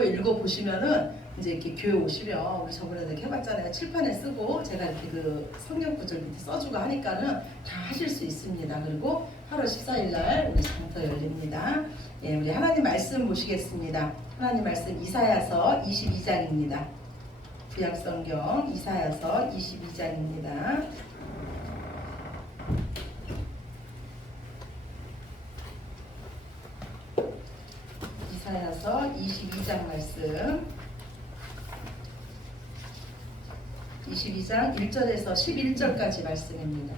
읽어보시면은 이제 이렇게 교회 오시면 우리 저번에도 이렇게 해봤잖아요. 칠판에 쓰고 제가 이렇게 그 성경 구절 밑에 써주고 하니까는 다 하실 수 있습니다. 그리고 8월 14일 날 우리 장터 열립니다. 예, 우리 하나님 말씀 보시겠습니다. 하나님 말씀 이사야서 22장입니다. 구약 성경 이사야서 22장입니다. 이사야서 22장 말씀 22장 1절에서 11절까지 말씀입니다.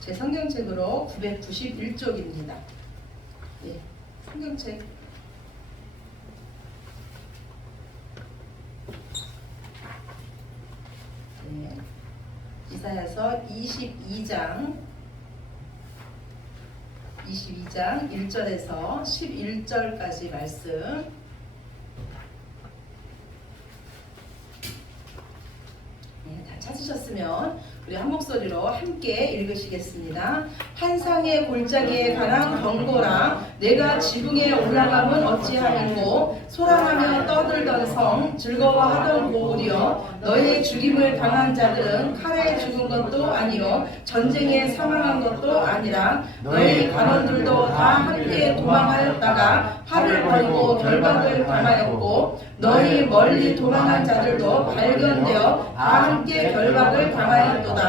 제 성경책으로 991쪽입니다. 예, 성경책 네, 이사야서 22장 1절에서 11절까지 말씀 다 찾으셨으면 우리 한 목소리로 함께 읽으시겠습니다. 환상의 골짜기에 관한 경고라. 내가 지붕에 올라가면 어찌하는고 소란하며 떠들던 성 즐거워하던 고울이여 너의 죽임을 당한 자들은 칼에 죽은 것도 아니요 전쟁에 사망한 것도 아니라 너의 간원들도 다 함께 도망하였다가 팔을 버리고 결박을 당하였고 너희 멀리 도망한 자들도 발견되어 다 함께 결박을 당하였도다.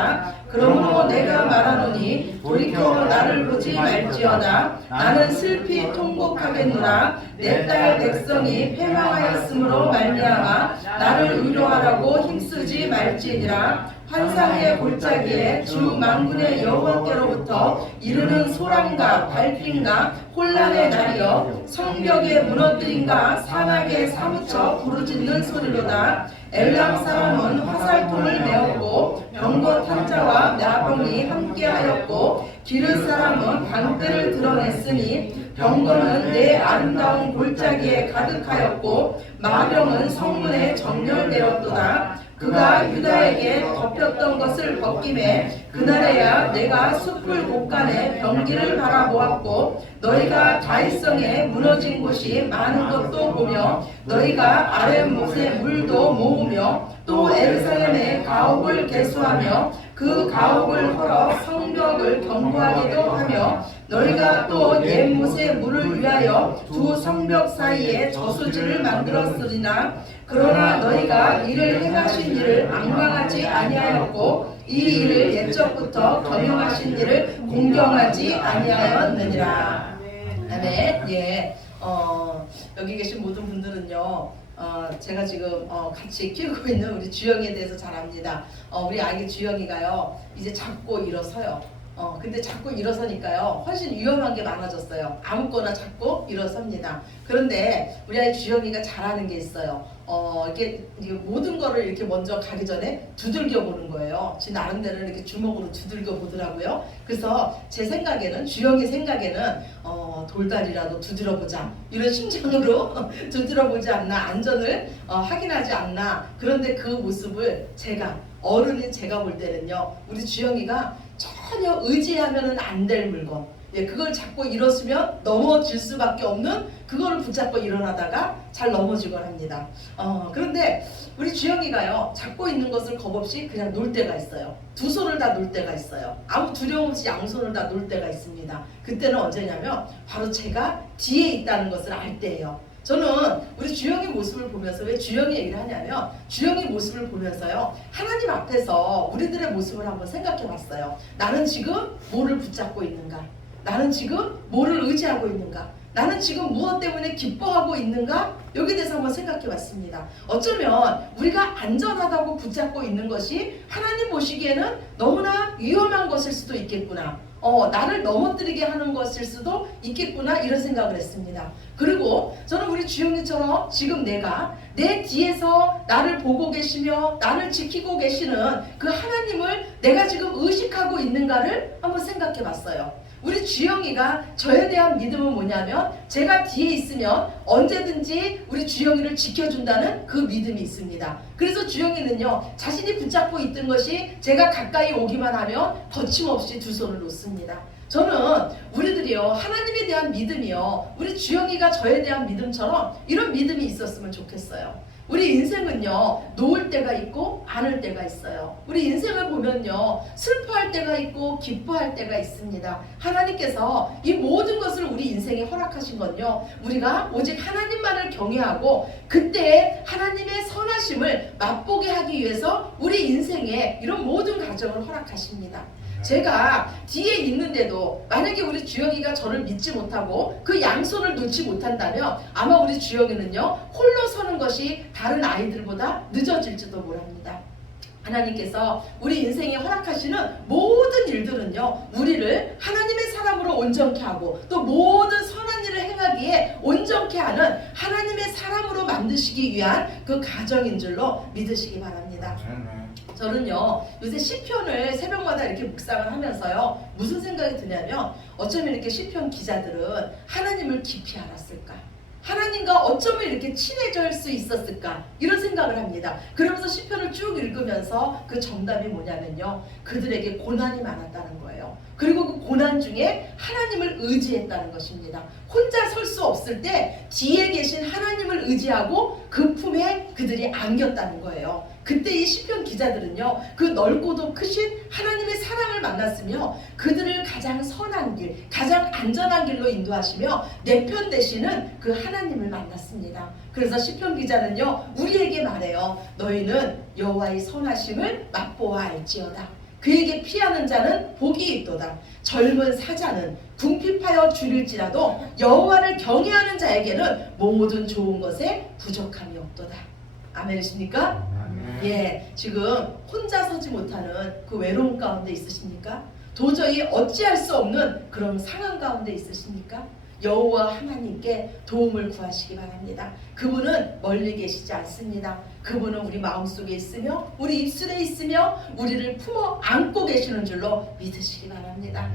그러므로 내가 말하노니 돌이켜 나를 보지 말지어다. 나는 슬피 통곡하겠노라. 내 딸 백성이 패망하였으므로 말미암아 나를 위로하라고 힘쓰지 말지니라. 환상의 골짜기에 주 만군의 여호와께로부터 이르는 소란과 발핀과 혼란의 날이여 성벽에 무너뜨린가 산악에 사무쳐 부르짖는 소리로다. 엘람 사람은 화살통을 메었고 병거 탄자와 나병이 함께하였고 기르 사람은 방패를 드러냈으니 병거는 내 아름다운 골짜기에 가득하였고 마병은 성문에 정렬되었도다. 그가 유다에게 덮였던 것을 벗김에 그날에야 내가 숲을 곳간에 병기를 바라보았고 너희가 다윗성에 무너진 곳이 많은 것도 보며 너희가 아랫못에 물도 모으며 또 에르살렘의 가옥을 개수하며 그 가옥을 헐어 성벽을 견고하기도 하며 너희가 또 옛못의 물을 위하여 두 성벽 사이에 저수지를 만들었으리나 그러나 너희가 이를 행하신 일을 악망하지 아니하였고 이 일을 옛적부터 경영하신 일을 공경하지 아니하였느니라. 아멘. 예. 여기 계신 모든 분들은요. 제가 지금 같이 키우고 있는 우리 주영이에 대해서 잘 압니다. 우리 아기 주영이가요 이제 자꾸 일어서요. 근데 자꾸 일어서니까요 훨씬 위험한 게 많아졌어요. 아무거나 자꾸 일어섭니다. 그런데 우리 아이 주영이가 잘하는 게 있어요. 이게 모든 거를 이렇게 먼저 가기 전에 두들겨 보는 거예요. 지 나름대로 이렇게 주먹으로 두들겨 보더라고요. 그래서 제 생각에는 주영이 생각에는 돌다리라도 두드려 보자 이런 심정으로 두드려 보지 않나 안전을 확인하지 않나. 그런데 그 모습을 제가 어른인 제가 볼 때는요 우리 주영이가 전혀 의지하면은 안 될 물건, 예, 그걸 잡고 일어서면 넘어질 수밖에 없는 그거를 붙잡고 일어나다가 잘 넘어지곤 합니다. 그런데 우리 주영이가요 잡고 있는 것을 겁없이 그냥 놀 때가 있어요. 두 손을 다 놀 때가 있어요. 아무 두려움 없이 양손을 다 놀 때가 있습니다. 그때는 언제냐면 바로 제가 뒤에 있다는 것을 알 때예요. 저는 우리 주영이 모습을 보면서 왜 주영이 얘기를 하냐면 주영이 모습을 보면서요 하나님 앞에서 우리들의 모습을 한번 생각해 봤어요. 나는 지금 뭐를 붙잡고 있는가? 나는 지금 뭐를 의지하고 있는가? 나는 지금 무엇 때문에 기뻐하고 있는가? 여기에 대해서 한번 생각해 봤습니다. 어쩌면 우리가 안전하다고 붙잡고 있는 것이 하나님 보시기에는 너무나 위험한 것일 수도 있겠구나. 나를 넘어뜨리게 하는 것일 수도 있겠구나 이런 생각을 했습니다. 그리고 저는 우리 주영이처럼 지금 내가 내 뒤에서 나를 보고 계시며 나를 지키고 계시는 그 하나님을 내가 지금 의식하고 있는가를 한번 생각해 봤어요. 우리 주영이가 저에 대한 믿음은 뭐냐면 제가 뒤에 있으면 언제든지 우리 주영이를 지켜준다는 그 믿음이 있습니다. 그래서 주영이는요 자신이 붙잡고 있던 것이 제가 가까이 오기만 하면 거침없이 두 손을 놓습니다. 저는 우리들이요 하나님에 대한 믿음이요 우리 주영이가 저에 대한 믿음처럼 이런 믿음이 있었으면 좋겠어요. 우리 인생은요 놓을 때가 있고 안을 때가 있어요. 우리 인생을 보면요 슬퍼할 때가 있고 기뻐할 때가 있습니다. 하나님께서 이 모든 것을 우리 인생에 허락하신 건요 우리가 오직 하나님만을 경외하고 그때 하나님의 선하심을 맛보게 하기 위해서 우리 인생에 이런 모든 과정을 허락하십니다. 제가 뒤에 있는데도 만약에 우리 주영이가 저를 믿지 못하고 그 양손을 놓지 못한다면 아마 우리 주영이는요 홀로 서는 것이 다른 아이들보다 늦어질지도 모릅니다. 하나님께서 우리 인생에 허락하시는 모든 일들은요 우리를 하나님의 사람으로 온전케 하고 또 모든 선한 일을 행하기에 온전케 하는 하나님의 사람으로 만드시기 위한 그 과정인 줄로 믿으시기 바랍니다. 저는요 요새 시편을 새벽마다 이렇게 묵상을 하면서요 무슨 생각이 드냐면 어쩌면 이렇게 시편 기자들은 하나님을 깊이 알았을까? 하나님과 어쩌면 이렇게 친해질 수 있었을까? 이런 생각을 합니다. 그러면서 시편을 쭉 읽으면서 그 정답이 뭐냐면요 그들에게 고난이 많았다는 거예요. 그리고 그 고난 중에 하나님을 의지했다는 것입니다. 혼자 설 수 없을 때 뒤에 계신 하나님을 의지하고 그 품에 그들이 안겼다는 거예요. 그때 이 시편 기자들은요 그 넓고도 크신 하나님의 사랑을 만났으며 그들을 가장 선한 길, 가장 안전한 길로 인도하시며 내 편 되시는 그 하나님을 만났습니다. 그래서 시편 기자는요 우리에게 말해요. 너희는 여호와의 선하심을 맛보아 알지어다. 그에게 피하는 자는 복이 있도다. 젊은 사자는 궁핍하여 줄일지라도 여호와를 경외하는 자에게는 모든 좋은 것에 부족함이 없도다. 아멘이십니까? 예, 지금 혼자 서지 못하는 그 외로움 가운데 있으십니까? 도저히 어찌할 수 없는 그런 상황 가운데 있으십니까? 여호와 하나님께 도움을 구하시기 바랍니다. 그분은 멀리 계시지 않습니다. 그분은 우리 마음속에 있으며 우리 입술에 있으며 우리를 품어 안고 계시는 줄로 믿으시기 바랍니다.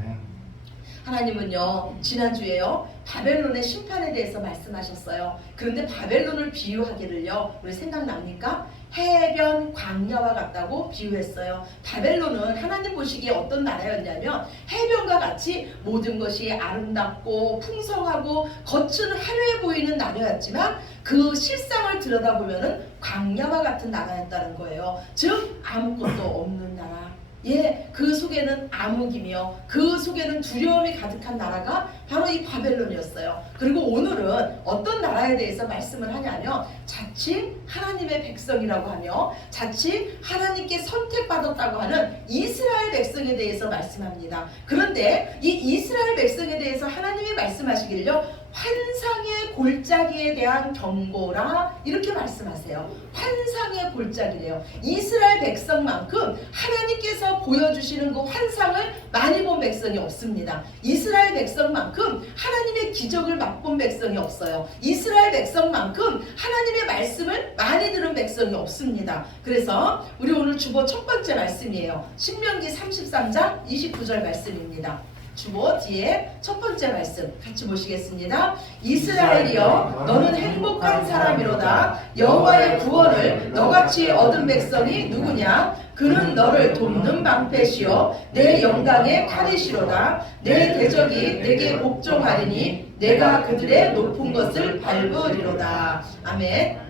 하나님은요 지난주에요 바벨론의 심판에 대해서 말씀하셨어요. 그런데 바벨론을 비유하기를요 우리 생각납니까? 해변 광야와 같다고 비유했어요. 바벨론은 하나님 보시기에 어떤 나라였냐면 해변과 같이 모든 것이 아름답고 풍성하고 겉은 화려해 보이는 나라였지만 그 실상을 들여다보면 광야와 같은 나라였다는 거예요. 즉 아무것도 없는 나라. 예, 그 속에는 암흑이며 그 속에는 두려움이 가득한 나라가 바로 이 바벨론이었어요. 그리고 오늘은 어떤 나라에 대해서 말씀을 하냐면 자칫 하나님의 백성이라고 하며 자칫 하나님께 선택받았다고 하는 이스라엘 백성에 대해서 말씀합니다. 그런데 이 이스라엘 백성에 대해서 하나님이 말씀하시길요 환상의 골짜기에 대한 경고라 이렇게 말씀하세요. 환상의 골짜기래요. 이스라엘 백성만큼 하나님께서 보여주시는 그 환상을 많이 본 백성이 없습니다. 이스라엘 백성만큼 하나님의 기적을 맛본 백성이 없어요. 이스라엘 백성만큼 하나님의 말씀을 많이 들은 백성이 없습니다. 그래서 우리 오늘 주보 첫 번째 말씀이에요. 신명기 33장 29절 말씀입니다. 주보 뒤에 첫 번째 말씀 같이 보시겠습니다. 이스라엘이여 너는 행복한 사람이로다. 여호와의 구원을 너같이 얻은 백성이 누구냐? 그는 너를 돕는 방패시요 내 영광의 칼이시로다. 내 대적이 내게 복종하리니 내가 그들의 높은 것을 밟으리로다. 아멘.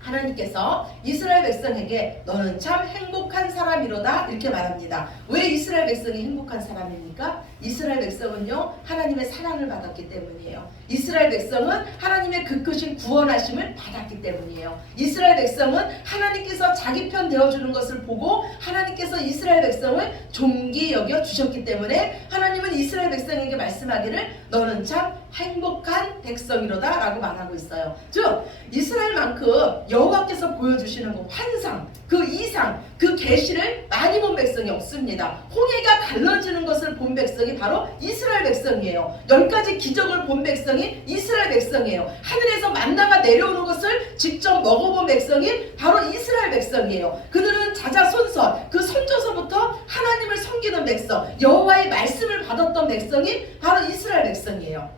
하나님께서 이스라엘 백성에게 너는 참 행복한 사람이로다 이렇게 말합니다. 왜 이스라엘 백성이 행복한 사람입니까? 이스라엘 백성은요 하나님의 사랑을 받았기 때문이에요. 이스라엘 백성은 하나님의 그 크신 구원하심을 받았기 때문이에요. 이스라엘 백성은 하나님께서 자기 편 되어주는 것을 보고 하나님께서 이스라엘 백성을 존귀 여겨 주셨기 때문에 하나님은 이스라엘 백성에게 말씀하기를 너는 참 행복한 백성이로다 라고 말하고 있어요. 즉 이스라엘만큼 여호와께서 보여주시는 그 환상, 그 이상, 그 계시를 많이 본 백성이 없습니다. 홍해가 갈라지는 것을 본 백성이 바로 이스라엘 백성이에요. 10가지 기적을 본 백성이 이스라엘 백성이에요. 하늘에서 만나가 내려오는 것을 직접 먹어본 백성이 바로 이스라엘 백성이에요. 그들은 자자손손, 그 손조서부터 하나님을 섬기는 백성, 여호와의 말씀을 받았던 백성이 바로 이스라엘 백성이에요.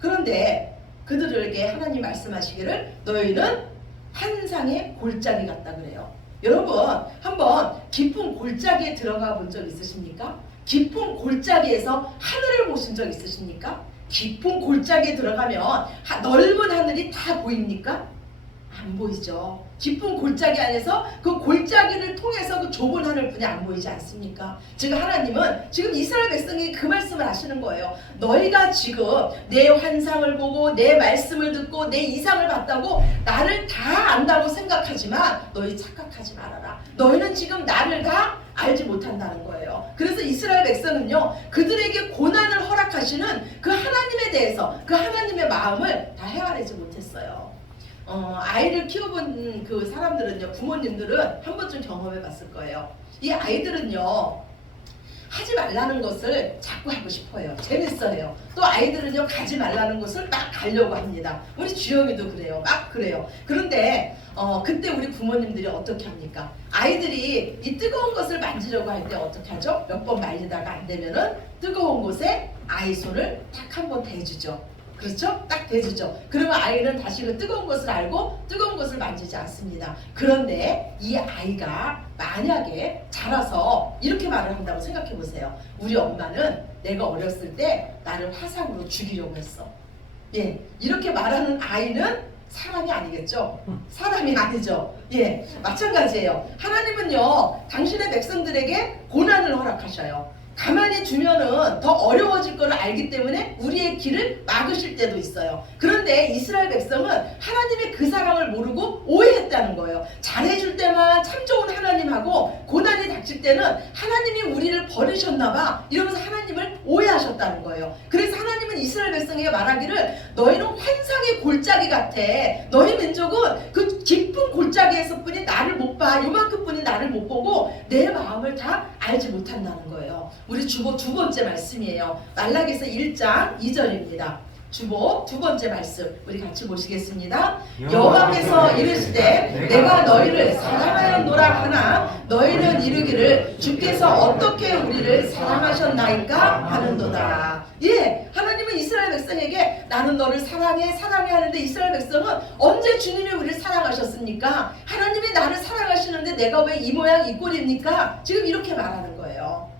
그런데 그들에게 하나님 말씀하시기를 너희는 환상의 골짜기 같다 그래요. 여러분 한번 깊은 골짜기에 들어가 본 적 있으십니까? 깊은 골짜기에서 하늘을 보신 적 있으십니까? 깊은 골짜기에 들어가면 넓은 하늘이 다 보입니까? 안 보이죠. 깊은 골짜기 안에서 그 골짜기를 통해서 그 좁은 하늘뿐이 안 보이지 않습니까? 지금 하나님은 지금 이스라엘 백성이 그 말씀을 하시는 거예요. 너희가 지금 내 환상을 보고 내 말씀을 듣고 내 이상을 봤다고 나를 다 안다고 생각하지만 너희 착각하지 말아라. 너희는 지금 나를 다 알지 못한다는 거예요. 그래서 이스라엘 백성은요, 그들에게 고난을 허락하시는 그 하나님에 대해서 그 하나님의 마음을 다 헤아리지 못했어요. 아이를 키워본 그 사람들은요, 부모님들은 한 번쯤 경험해 봤을 거예요. 이 아이들은요, 하지 말라는 것을 자꾸 하고 싶어요. 재밌어요. 또 아이들은요, 가지 말라는 것을 막 가려고 합니다. 우리 주영이도 그래요. 막 그래요. 그런데 그때 우리 부모님들이 어떻게 합니까? 아이들이 이 뜨거운 것을 만지려고 할 때 어떻게 하죠? 몇 번 말리다가 안 되면은 뜨거운 곳에 아이 손을 딱 한 번 대주죠. 그렇죠? 딱 대주죠. 그러면 아이는 다시 그 뜨거운 것을 알고 뜨거운 것을 만지지 않습니다. 그런데 이 아이가 만약에 자라서 이렇게 말을 한다고 생각해 보세요. 우리 엄마는 내가 어렸을 때 나를 화상으로 죽이려고 했어. 예, 이렇게 말하는 아이는 사람이 아니겠죠? 사람이 아니죠. 예, 마찬가지예요. 하나님은요, 당신의 백성들에게 고난을 허락하셔요. 가만히 두면은 더 어려워질 것을 알기 때문에 우리의 길을 막으실 때도 있어요. 그런데 이스라엘 백성은 하나님의 그 사랑을 모르고 오해했다는 거예요. 잘해줄 때만 참 좋은 하나님하고 고난이 닥칠 때는 하나님이 우리를 버리셨나봐 이러면서 하나님을 오해하셨다는 거예요. 그래서 하나님은 이스라엘 백성에게 말하기를 너희는 환상의 골짜기 같아. 너희 민족은 그 깊은 골짜기에서뿐이 나를 못 봐. 요만큼뿐이 나를 못 보고 내 마음을 다 알지 못한다는 거예요. 우리 주보 두 번째 말씀이에요. 말라기서 1장 2절입니다. 주보 두 번째 말씀 우리 같이 보시겠습니다. 여호와께서 이르시되 내가 너희를 사랑하였노라 하나 너희는 이르기를 주께서 어떻게 우리를 사랑하셨나이까 하는도다. 예, 하나님은 이스라엘 백성에게 나는 너를 사랑해 하는데 이스라엘 백성은 언제 주님이 우리를 사랑하셨습니까? 하나님이 나를 사랑하시는데 내가 왜 이 모양 이 꼴입니까? 지금 이렇게 말하는 거예요.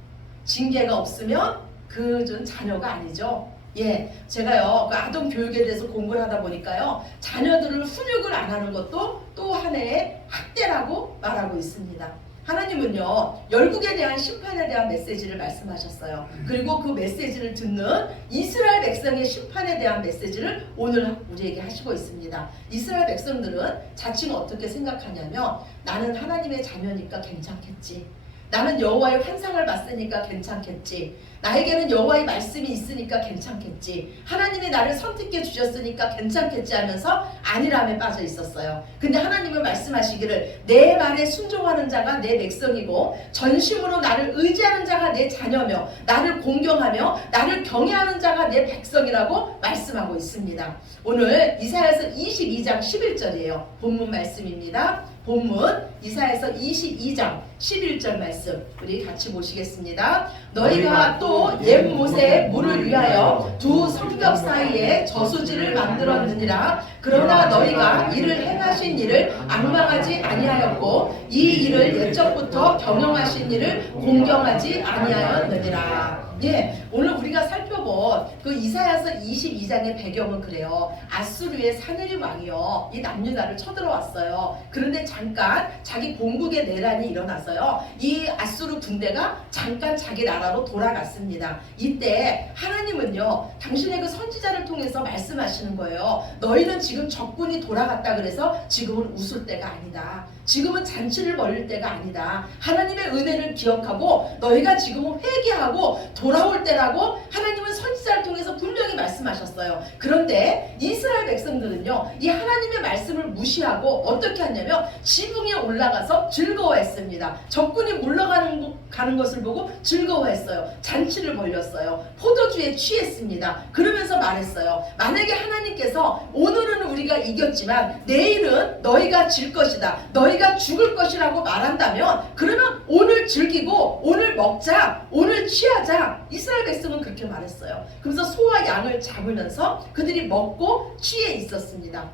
징계가 없으면 그는 자녀가 아니죠. 예, 제가요 그 아동 교육에 대해서 공부를 하다 보니까요, 자녀들을 훈육을 안 하는 것도 또 하나의 학대라고 말하고 있습니다. 하나님은요, 열국에 대한 심판에 대한 메시지를 말씀하셨어요. 그리고 그 메시지를 듣는 이스라엘 백성의 심판에 대한 메시지를 오늘 우리에게 하시고 있습니다. 이스라엘 백성들은 자칭 어떻게 생각하냐면 나는 하나님의 자녀니까 괜찮겠지. 나는 여호와의 환상을 봤으니까 괜찮겠지. 나에게는 여호와의 말씀이 있으니까 괜찮겠지. 하나님이 나를 선택해 주셨으니까 괜찮겠지 하면서 안일함에 빠져 있었어요. 근데 하나님은 말씀하시기를 내 말에 순종하는 자가 내 백성이고 전심으로 나를 의지하는 자가 내 자녀며 나를 공경하며 나를 경외하는 자가 내 백성이라고 말씀하고 있습니다. 오늘 이사야서 22장 11절이에요. 본문 말씀입니다. 본문 이사야서 22장 11절 말씀 우리 같이 보시겠습니다. 너희가 또 옛 못의 물을 위하여 두 성벽 사이에 저수지를 만들었느니라. 그러나 너희가 이를 행하신 일을 앙망하지 아니하였고 이 일을 옛적부터 경영하신 일을 공경하지 아니하였느니라. 예, 오늘 우리가 살펴본 그 이사야서 22장의 배경은 그래요. 아수르의 사느림 왕이요, 이 남유다를 쳐들어왔어요. 그런데 잠깐 자기 본국의 내란이 일어나서요, 이 아수르 군대가 잠깐 자기 나라로 돌아갔습니다. 이때 하나님은요, 당신의 그 선지자를 통해서 말씀하시는 거예요. 너희는 지금 적군이 돌아갔다 그래서 지금은 웃을 때가 아니다. 지금은 잔치를 벌릴 때가 아니다. 하나님의 은혜를 기억하고 너희가 지금은 회개하고 돌아올 때라고 하나님은 선지자를 통해서 분명히 말씀하셨어요. 그런데 이스라엘 백성들은요, 이 하나님의 말씀을 무시하고 어떻게 하냐면 지붕에 올라가서 즐거워했습니다. 적군이 물러가는 것을 보고 즐거워했어요. 잔치를 벌렸어요. 포도주에 취했습니다. 그러면서 말했어요. 만약에 하나님께서 오늘은 우리가 이겼지만 내일은 너희가 질 것이다. 너희가 죽을 것이라고 말한다면 그러면 오늘 즐기고 오늘 먹자. 오늘 취하자. 이스라엘 백성은 그렇게 말했어요. 그래서 소와 양을 잡으면서 그들이 먹고 취해 있었습니다.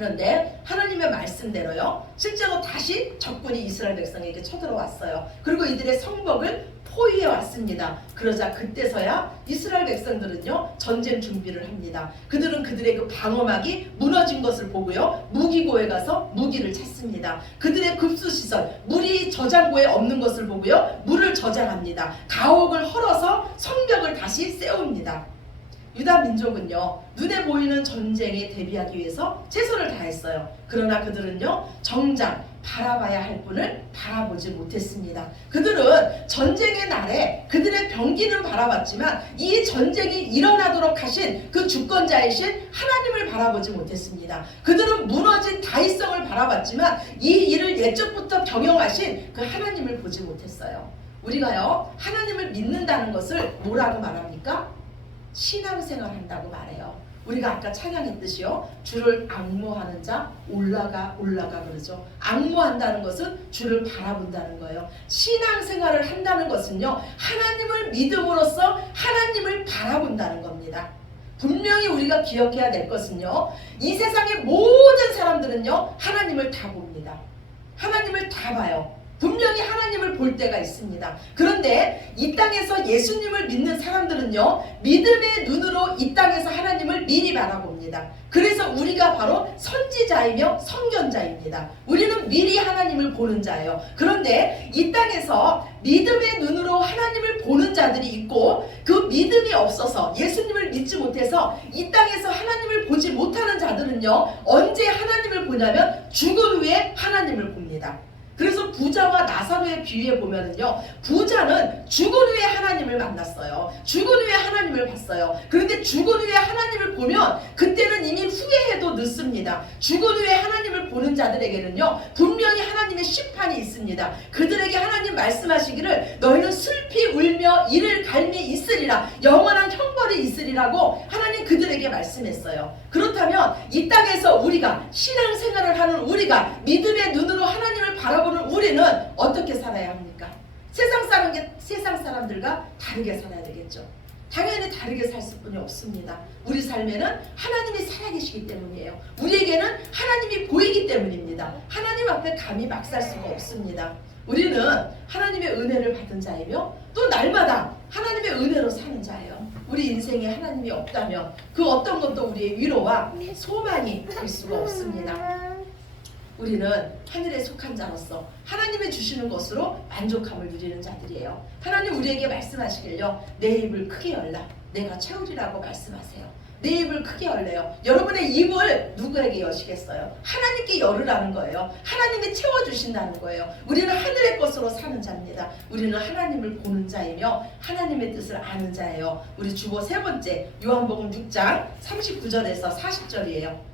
그런데 하나님의 말씀대로요, 실제로 다시 적군이 이스라엘 백성에게 쳐들어왔어요. 그리고 이들의 성벽을 포위해 왔습니다. 그러자 그때서야 이스라엘 백성들은요, 전쟁 준비를 합니다. 그들은 그들의 그 방어막이 무너진 것을 보고요, 무기고에 가서 무기를 찾습니다. 그들의 급수시설, 물이 저장고에 없는 것을 보고요, 물을 저장합니다. 가옥을 헐어서 성벽을 다시 세웁니다. 유다 민족은요, 눈에 보이는 전쟁에 대비하기 위해서 최선을 다했어요. 그러나 그들은요, 정작 바라봐야 할 분을 바라보지 못했습니다. 그들은 전쟁의 날에 그들의 병기는 바라봤지만 이 전쟁이 일어나도록 하신 그 주권자이신 하나님을 바라보지 못했습니다. 그들은 무너진 다윗성을 바라봤지만 이 일을 예적부터 경영하신 그 하나님을 보지 못했어요. 우리가요, 하나님을 믿는다는 것을 뭐라고 말합니까? 신앙생활 한다고 말해요. 우리가 아까 찬양했듯이요, 주를 앙모하는 자 올라가 그러죠. 앙모한다는 것은 주를 바라본다는 거예요. 신앙생활을 한다는 것은요, 하나님을 믿음으로써 하나님을 바라본다는 겁니다. 분명히 우리가 기억해야 될 것은요, 이 세상의 모든 사람들은요, 하나님을 다 봅니다. 하나님을 다 봐요. 분명히 하나님을 볼 때가 있습니다. 그런데 이 땅에서 예수님을 믿는 사람들은요, 믿음의 눈으로 이 땅에서 하나님을 미리 바라봅니다. 그래서 우리가 바로 선지자이며 선견자입니다. 우리는 미리 하나님을 보는 자예요. 그런데 이 땅에서 믿음의 눈으로 하나님을 보는 자들이 있고, 그 믿음이 없어서 예수님을 믿지 못해서 이 땅에서 하나님을 보지 못하는 자들은요, 언제 하나님을 보냐면 죽은 후에 하나님을 봅니다. 그래서 부자와 나사로의 비유에 보면은요, 부자는 죽은 후에 하나님을 만났어요. 죽은 후에 하나님을 봤어요. 그런데 죽은 후에 하나님을 보면 그때는 이미 후회해도 늦습니다. 죽은 후에 하나님을 보는 자들에게는요, 분명히 하나님의 심판이 있습니다. 그들에게 하나님 말씀하시기를 너희는 슬피 울며 이를 갈미 있으리라, 영원한 형벌이 있으리라고 하나님 그들에게 말씀했어요. 그렇다면 이 땅에서 우리가 신앙생활을 하는 우리가 믿음의 눈으로 하나님을 바라보는 우리는 어떻게 살아야 합니까? 세상 사람들과 다르게 살아야 되겠죠. 당연히 다르게 살 수뿐이 없습니다. 우리 삶에는 하나님이 살아계시기 때문이에요. 우리에게는 하나님이 보이기 때문입니다. 하나님 앞에 감히 막 살 수가 없습니다. 우리는 하나님의 은혜를 받은 자이며 또 날마다 하나님의 은혜로 사는 자예요. 우리 인생에 하나님이 없다면 그 어떤 것도 우리의 위로와 소망이 될 수가 없습니다. 우리는 하늘에 속한 자로서 하나님이 주시는 것으로 만족함을 누리는 자들이에요. 하나님 우리에게 말씀하시길요, 내 입을 크게 열라 내가 채우리라고 말씀하세요. 내 입을 크게 열래요. 여러분의 입을 누구에게 여시겠어요? 하나님께 열으라는 거예요. 하나님이 채워주신다는 거예요. 우리는 하늘의 것으로 사는 자입니다. 우리는 하나님을 보는 자이며 하나님의 뜻을 아는 자예요. 우리 주보 세 번째, 요한복음 6장 39절에서 40절이에요.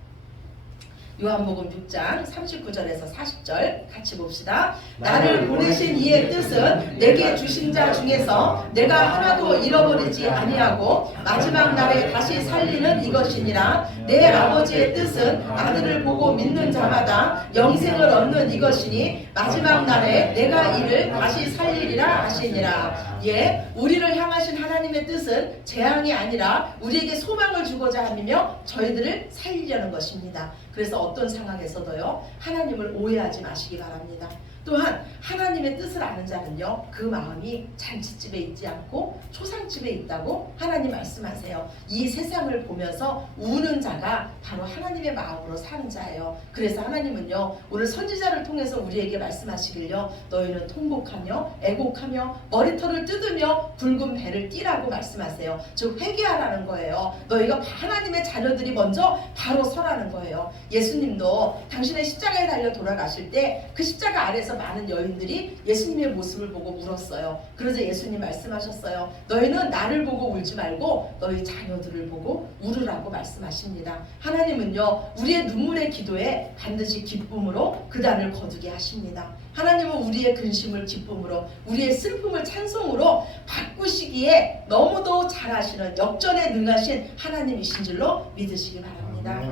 요한복음 6장 39절에서 40절 같이 봅시다. 나를 보내신 이의 뜻은 내게 주신 자 중에서 내가 하나도 잃어버리지 아니하고 마지막 날에 다시 살리는 이것이니라. 내 아버지의 뜻은 아들을 보고 믿는 자마다 영생을 얻는 이것이니 마지막 날에 내가 이를 다시 살리리라 하시니라. 예, 우리를 향하신 하나님의 뜻은 재앙이 아니라 우리에게 소망을 주고자 함이며 저희들을 살리려는 것입니다. 그래서 어떤 상황에서도요, 하나님을 오해하지 마시기 바랍니다. 또한 하나님의 뜻을 아는 자는요, 그 마음이 잔치집에 있지 않고 초상집에 있다고 하나님 말씀하세요. 이 세상을 보면서 우는 자가 바로 하나님의 마음으로 사는 자예요. 그래서 하나님은요, 오늘 선지자를 통해서 우리에게 말씀하시길요, 너희는 통곡하며 애곡하며 머리털을 뜯으며 붉은 배를 띠라고 말씀하세요. 즉 회개하라는 거예요. 너희가 하나님의 자녀들이 먼저 바로 서라는 거예요. 예수님도 당신의 십자가에 달려 돌아가실 때 그 십자가 아래서 많은 여인들이 예수님의 모습을 보고 울었어요. 그래서 예수님 말씀하셨어요. 너희는 나를 보고 울지 말고 너희 자녀들을 보고 울으라고 말씀하십니다. 하나님은요, 우리의 눈물의 기도에 반드시 기쁨으로 그단을 거두게 하십니다. 하나님은 우리의 근심을 기쁨으로, 우리의 슬픔을 찬송으로 바꾸시기에 너무도 잘하시는, 역전에 능하신 하나님이신 줄로 믿으시기 바랍니다.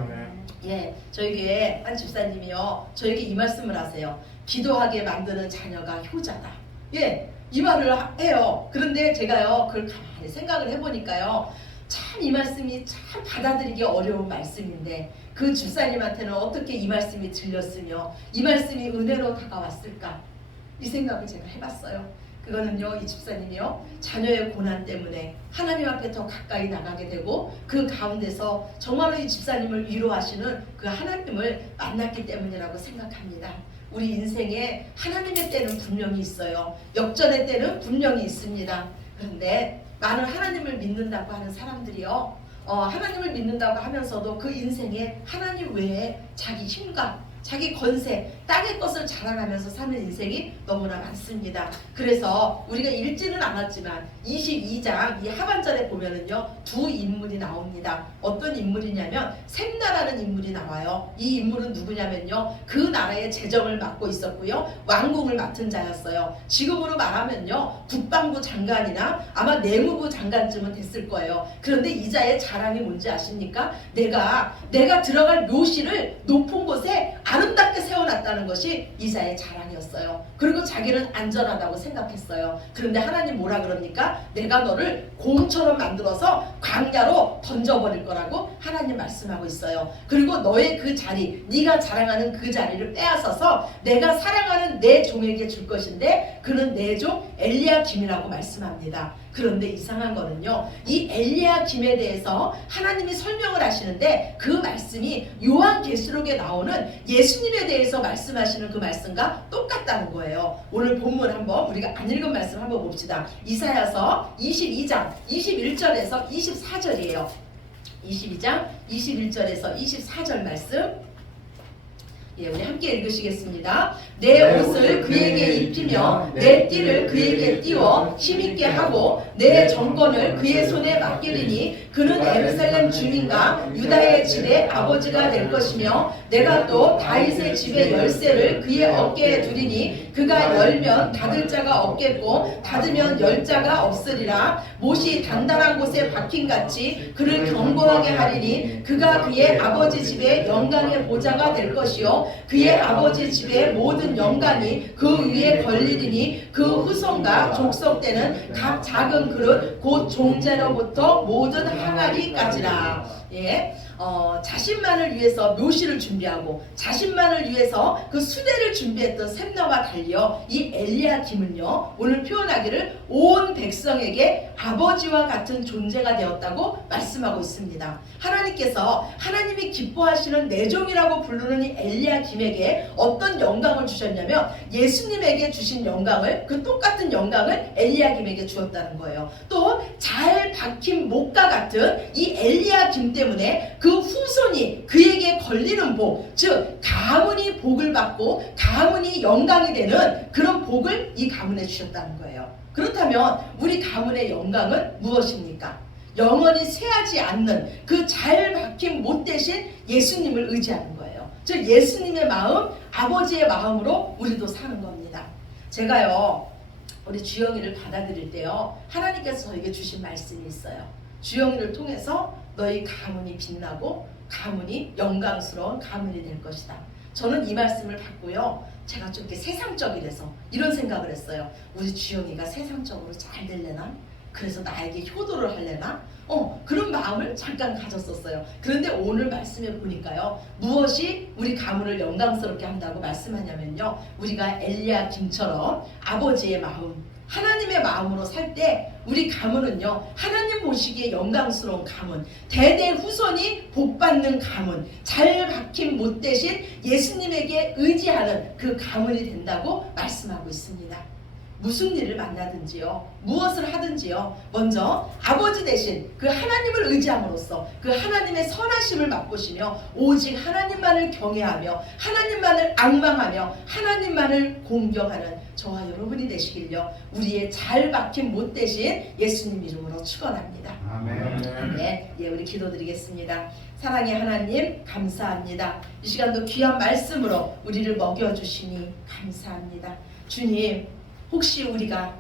예, 저에게 한 집사님이요, 저에게 이 말씀을 하세요. 기도하게 만드는 자녀가 효자다. 예, 이 말을 해요. 그런데 제가요, 그걸 가만히 생각을 해보니까요, 참 이 말씀이 참 받아들이기 어려운 말씀인데 그 집사님한테는 어떻게 이 말씀이 들렸으며 이 말씀이 은혜로 다가왔을까? 이 생각을 제가 해봤어요. 그거는요, 이 집사님이요, 자녀의 고난 때문에 하나님 앞에 더 가까이 나가게 되고 그 가운데서 정말로 이 집사님을 위로하시는 그 하나님을 만났기 때문이라고 생각합니다. 우리 인생에 하나님의 때는 분명히 있어요. 역전의 때는 분명히 있습니다. 그런데 많은 하나님을 믿는다고 하는 사람들이요, 하나님을 믿는다고 하면서도 그 인생에 하나님 외에 자기 힘과 자기 권세, 땅의 것을 자랑하면서 사는 인생이 너무나 많습니다. 그래서 우리가 읽지는 않았지만 22장 이 하반절에 보면은요, 두 인물이 나옵니다. 어떤 인물이냐면 셈나라는 인물이 나와요. 이 인물은 누구냐면요, 그 나라의 재정을 맡고 있었고요, 왕궁을 맡은 자였어요. 지금으로 말하면요, 국방부 장관이나 아마 내무부 장관쯤은 됐을 거예요. 그런데 이 자의 자랑이 뭔지 아십니까? 내가 들어갈 묘실을 높은 곳에 아름답게 세워놨다는 것이 이사의 자랑이었어요. 그리고 자기는 안전하다고 생각했어요. 그런데 하나님 뭐라 그럽니까? 내가 너를 곰처럼 만들어서 광야로 던져버릴 거라고 하나님 말씀하고 있어요. 그리고 너의 그 자리, 네가 자랑하는 그 자리를 빼앗아서 내가 사랑하는 내 종에게 줄 것인데 그는 내 종 엘리야김이라고 말씀합니다. 그런데 이상한 거는요, 이 엘리야김에 대해서 하나님이 설명을 하시는데 그 말씀이 요한계시록에 나오는 예수님에 대해서 말씀하시는 그 말씀과 똑같다는 거예요. 오늘 본문 한번 우리가 안 읽은 말씀 한번 봅시다. 이사야서 22장 21절에서 24절이에요. 22장 21절에서 24절 말씀, 예, 우리 함께 읽으시겠습니다. 내 옷을 그에게 입히며 내 띠를 그에게 띄워 힘있게 하고 내 정권을 그의 손에 맡기리니 그는 예루살렘 주민과 유다의 집의 아버지가 될 것이며 내가 또 다윗의 집의 열쇠를 그의 어깨에 두리니 그가 열면 닫을 자가 없겠고 닫으면 열 자가 없으리라. 못이 단단한 곳에 박힌같이 그를 견고하게 하리니 그가 그의 아버지 집의 영광의 보좌가 될 것이요 그의 아버지 집의 모든 영광이 그 위에 걸리리니 그 후손과 족속 때는 각 작은 그릇 곧 종제로부터 모든 항아리까지라. 예, 자신만을 위해서 묘실을 준비하고 자신만을 위해서 그 수레를 준비했던 셈나와 달리어 이 엘리야김은요, 오늘 표현하기를 온 백성에게 아버지와 같은 존재가 되었다고 말씀하고 있습니다. 하나님께서 하나님이 기뻐하시는 내 종이라고 부르는 이 엘리야김에게 어떤 영광을 주셨냐면 예수님에게 주신 영광을, 그 똑같은 영광을 엘리야김에게 주었다는 거예요. 또 잘 박힌 목과 같은 이 엘리야김 때문에 그 후손이 그에게 걸리는 복, 즉 가문이 복을 받고 가문이 영광이 되는 그런 복을 이 가문에 주셨다는 거예요. 그렇다면 우리 가문의 영광은 무엇입니까? 영원히 쇠하지 않는 그 잘 박힌 못 대신 예수님을 의지하는 거예요. 즉 예수님의 마음, 아버지의 마음으로 우리도 사는 겁니다. 제가요, 우리 주영이를 받아들일 때요, 하나님께서 저에게 주신 말씀이 있어요. 주영이를 통해서 너희 가문이 빛나고 가문이 영광스러운 가문이 될 것이다. 저는 이 말씀을 받고요, 제가 좀 이렇게 세상적이라서 이런 생각을 했어요. 우리 주영이가 세상적으로 잘 될래나? 그래서 나에게 효도를 할래나? 그런 마음을 잠깐 가졌었어요. 그런데 오늘 말씀에 보니까요, 무엇이 우리 가문을 영광스럽게 한다고 말씀하냐면요, 우리가 엘리야김처럼 아버지의 마음, 하나님의 마음으로 살 때 우리 가문은요, 하나님 보시기에 영광스러운 가문, 대대 후손이 복받는 가문, 잘 박힌 못 대신 예수님에게 의지하는 그 가문이 된다고 말씀하고 있습니다. 무슨 일을 만나든지요, 무엇을 하든지요, 먼저 아버지 대신 그 하나님을 의지함으로써 그 하나님의 선하심을 맛보시며 오직 하나님만을 경외하며 하나님만을 앙망하며 하나님만을 공경하는 저와 여러분이 되시길요, 우리의 잘 박힌 못 대신 예수님 이름으로 축원합니다. 아멘. 네, 예, 우리 기도드리겠습니다. 사랑의 하나님, 감사합니다. 이 시간도 귀한 말씀으로 우리를 먹여주시니 감사합니다. 주님, 혹시 우리가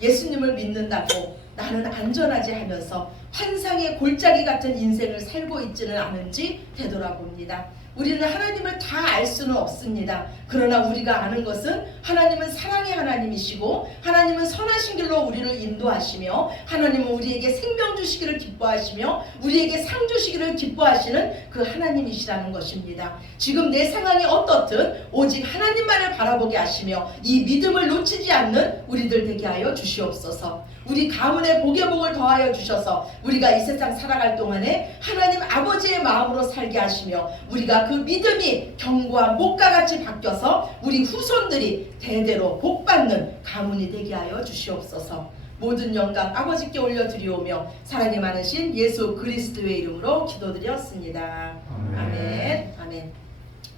예수님을 믿는다고 나는 안전하지 하면서 환상의 골짜기 같은 인생을 살고 있지는 않은지 되돌아봅니다. 우리는 하나님을 다 알 수는 없습니다. 그러나 우리가 아는 것은 하나님은 사랑의 하나님이시고 하나님은 선하신 길로 우리를 인도하시며 하나님은 우리에게 생명 주시기를 기뻐하시며 우리에게 상 주시기를 기뻐하시는 그 하나님이시라는 것입니다. 지금 내 상황이 어떻든 오직 하나님만을 바라보게 하시며 이 믿음을 놓치지 않는 우리들 되게 하여 주시옵소서. 우리 가문의 복의 복을 더하여 주셔서 우리가 이 세상 살아갈 동안에 하나님 아버지의 마음으로 살게 하시며 우리가 그 믿음이 경과 목과 같이 바뀌어서 우리 후손들이 대대로 복받는 가문이 되게 하여 주시옵소서. 모든 영광 아버지께 올려드리오며 사랑이 많으신 예수 그리스도의 이름으로 기도드렸습니다. 아멘. 아멘.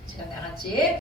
제가 다같이